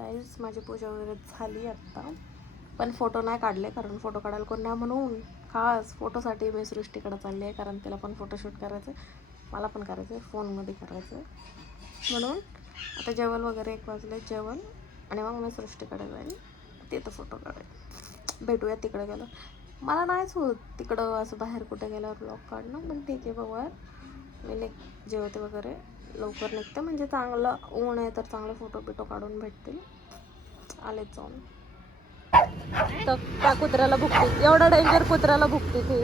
Guys माझी पूजा वगैरे झाली आत्ता, पण फोटो नाही काढले कारण फोटो काढायला कोण नाही म्हणून खास फोटोसाठी मी सृष्टीकडे चालली आहे, कारण तिला पण फोटोशूट करायचं आहे, मला पण करायचं आहे, फोनमध्ये करायचं आहे. म्हणून आता जेवण वगैरे 1 वाजले जेवण, आणि मग मी सृष्टीकडे जाईल, तिथं फोटो काढेल. भेटूया तिकडे गेलं. मला नाहीच होत तिकडं असं बाहेर कुठे गेल्यावर ब्लॉग काढणं, पण ठीक आहे बघूया. मी जेवते वगैरे लवकर निघते, म्हणजे चांगलं ऊन आहे तर चांगले फोटो बिटो काढून भेटतील. आलेच जाऊन. तर त्या कुत्र्याला भुकते, एवढा डेंजर कुत्र्याला भुकते ती.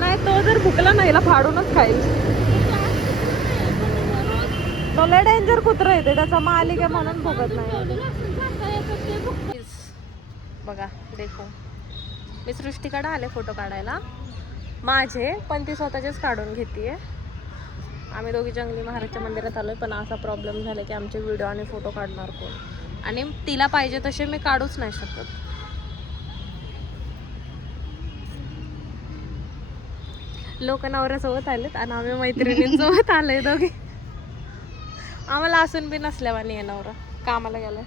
नाही, तो जर भुकला नाही हिला फाडूनच खाईल. तो लय डेंजर कुत्रा येते, त्याचा मालिक आहे म्हणून भुकत नाही. बघा देखो, मी सृष्टीकडे आले फोटो काढायला माझे, पण ती स्वतःचेच काढून घेते. आम्ही दोघी जंगली महाराजच्या मंदिरात आलोय, पण असा प्रॉब्लेम झाला की आमचे व्हिडिओ आणि फोटो काढणार कोण, आणि तिला पाहिजे तसे मी काढूच नाही शकत. लोक नवऱ्यासोबत आलेत आणि आम्ही मैत्रिणींसोबत आलोय दोघी. आम्हाला असून बी नसल्यावानी आहे नवरा, कामाला गेलाय.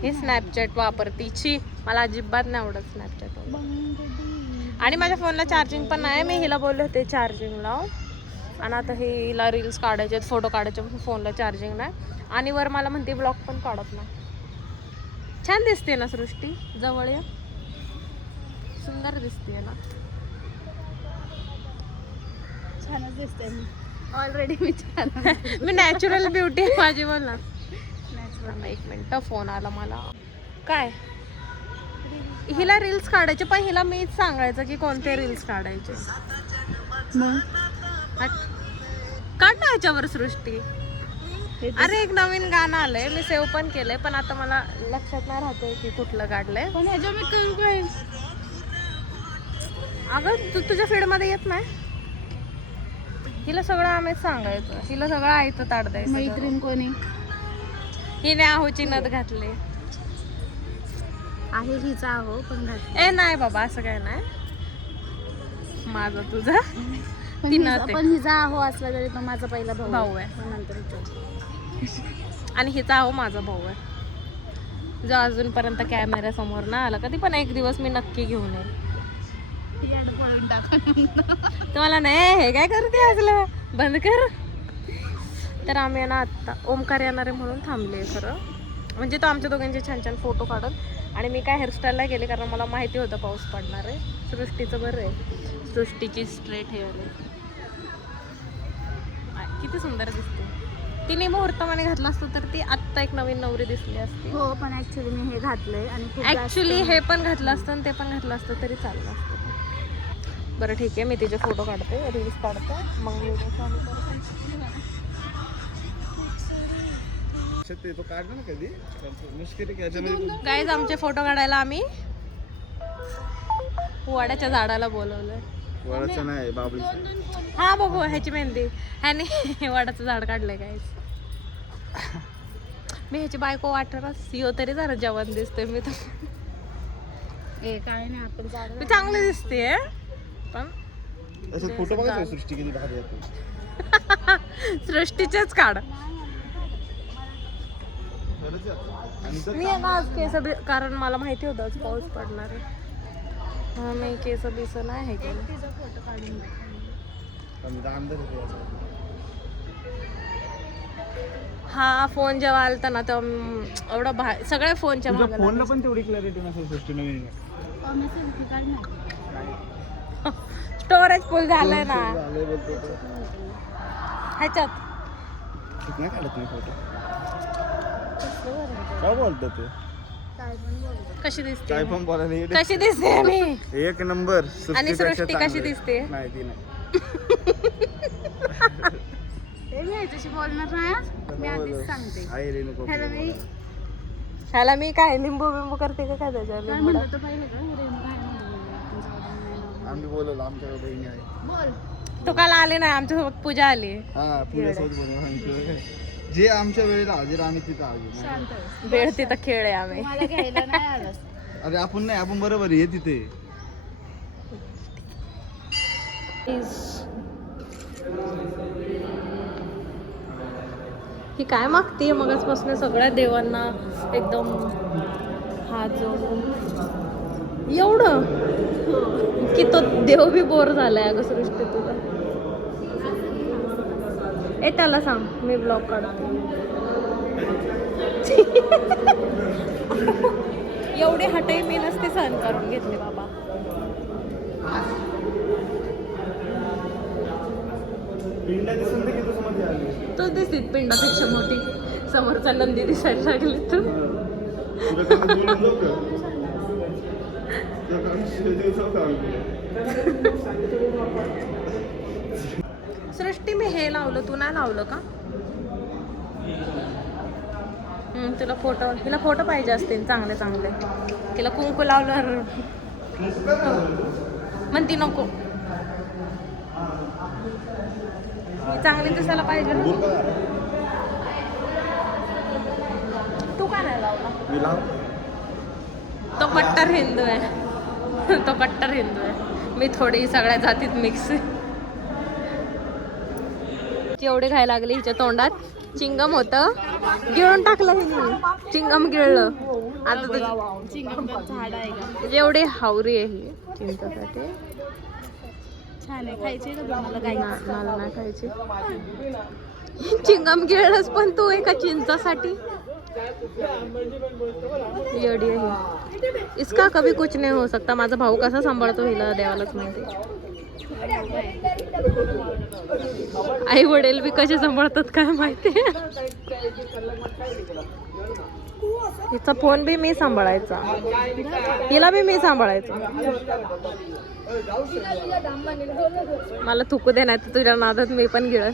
ही स्नॅपचॅट वापरतीची, मला अजिबात नाही आवडत स्नॅपचॅट. आणि माझ्या फोनला चार्जिंग पण नाही, मी हिला बोलले होते चार्जिंग लाव, आणि आता हे हिला रील्स काढायचे, फोटो काढायचे, फोनला चार्जिंग नाही, आणि वर मला म्हणते ब्लॉग पण काढत नाही. छान दिसते ना सृष्टी, जवळ या, सुंदर दिसते ना. छानच दिसते मी ऑलरेडी मी छान मी नॅचरल ब्युटी आहे माझी, बोल ना. 1 मिनिट, फोन आला मला. काय हिला रील्स काढायचे, पण हिला मीच सांगायचं की कोणते रील्स काढायचे. काढ ना ह्याच्यावर सृष्टी. अरे एक नवीन गाणं आलंय, मी सेव्ह पण केलंय, पण आता मला लक्षात नाही राहतंय की कुठलं काढलंय. पण ह्याच्या मी करू काय? अगं तू तुझ्या फीड मध्ये येत नाही. हिला सगळं आम्हीच सांगायचं, हिला सगळं आयतं ताट द्यायचं. मैत्रीण कोणी हिने आहोची नथ घातली आहे, हिचा आहो पण घातली. ए नाही बाबा, असं काय नाही, माझं तुझं पण हिचा आहो असला तरी तो माझा पहिला भाऊ आहे. आणि हिचा आहो माझा भाऊ आहे, जो अजूनपर्यंत कॅमेरा समोर ना आला. कधी पण एक दिवस मी नक्की घेऊन येईल. तुम्हाला नाही हे काय करते असलं, बंद कर. तर आम्ही ना आत्ता ओमकार येणार आहे म्हणून थांबले खरं, म्हणजे तो आमच्या दोघांचे छान छान फोटो काढत. आणि मी काय हेअरस्टाईल नाही केली कारण मला माहिती होतं पाऊस पडणार आहे. सृष्टीचं बरं आहे, सृष्टीची स्ट्रेट हेअर आहे, किती सुंदर दिसते. तिने मुहूर्ताने घातलं असतं तर ती आत्ता एक नवीन नवरी दिसली असती. हो, पण ऍक्च्युली मी हे घातलंय, आणि ऍक्च्युली हे पण घातलं असतं आणि ते पण घातलं असतं तरी चाललं असतं. बरं ठीक आहे, मी तिचे फोटो काढते, रील्स काढते, मग व्हिडिओ चालू करते. गाईज आमचे फोटो काढायला आम्ही वडाच्या झाडाला बोलवलंय. वडाचं नाही, बाबळीचं. हा बघू ह्याची मेहंदी, ह्याने वडाचं झाड काढलंय गाईज. मी ह्याची बायको वाटणारच, यो तरी जरा जवान दिसते. मी तर काय नाही, आपण मी चांगली दिसते पण फोटो बघा सृष्टी किती भारी येतो. सृष्टीचेच काढ. मी ना आज केस कारण मला माहिती होतं आज पाऊस पडणार आहे, मी केस बिस नाही हे केलं. फोटो काढून हा फोन जेव्हा आलता ना तेव्हा एवढं बाहेर सगळ्या फोनच्या मागे फोनला पण तेवढी क्लॅरिटी नसेल सृष्टी नवीन. स्टोरेज फुल झालंय ना ह्याच्यात. नाही काढत नाही फोटो. काय बोलतो ते? कशी दिसते, काय पण बोलायला कशी दिसते मी 1 नंबर. आणि सृष्टी कशी दिसते? नाही ती नाही. मी ह्याच्याशी बोलणार नाही, मी आधीच सांगते. आई रे नको. ह्याला मी काय लिंबू बिंबू करते का काय त्याच्या काय लिंबूला? म्हणतो पहिले का आम्ही बोलवलं, आमच्याकडे बहिणी आहे. बोल. तो काल आले नाही, आमच्यासोबत पूजा आली. हा पुण्यासोबत बोलवलं. जे आमच्या वेळेला हजर आम्ही तिथं हजर. शांत वेळ तिथं खेळ आहे आम्ही. मला घ्यायला नाही आलास. अरे आपण नाही, आपण बरोबर आहे तिथे. ही काय मागते मगाचपासून सगळ्या देवांना एकदम हात जोडून एवढं की तो देव बी बोर झालाय अगं सृष्टी तुला. ए त्याला सांग मी ब्लॉग काढतो. एवढे हटाई मी नसते सहन करून घेतले बाबा. तो दिसत पिंडापेक्षा मोठी समोरचा नंदी दिसायला लागली तू. सृष्टी मी हे लावलं तू नाही लावलं का? तुला फोटो तिला फोटो पाहिजे असतील चांगले चांगले. तिला कुंकू लावल्यावर म्हणती नको. चांगली दिसायला पाहिजे ना. तू का नाही लावला? तो कट्टर हिंदू आहे. तो कट्टर हिंदू आहे. मी थोडी सगळ्या जातीत मिक्स आहे. एवढे खायला लागले हिच्या तोंडात. चिंगम होतं गिळून टाकलं हिने. चिंगम गिळलं. आता तुझी एवढी हावरी आहे ही चिंचासाठी. छान आहे. खायची ना मला नाही खायची. चिंगम गिळलंस पण तू एका चिंचासाठी. एवढी आहे. इसका कभी कुछ नहीं हो सकता. माझा भाऊ कसा सांभाळतो हिला देवालाच माहिती. आई वडील बी कसे सांभाळतात काय माहिती. हिचा फोन बी मी सांभाळायचा. हिला बी मी सांभाळायचं. मला थुकू दे नाही तर तुझ्या नादात मी पण गिळत.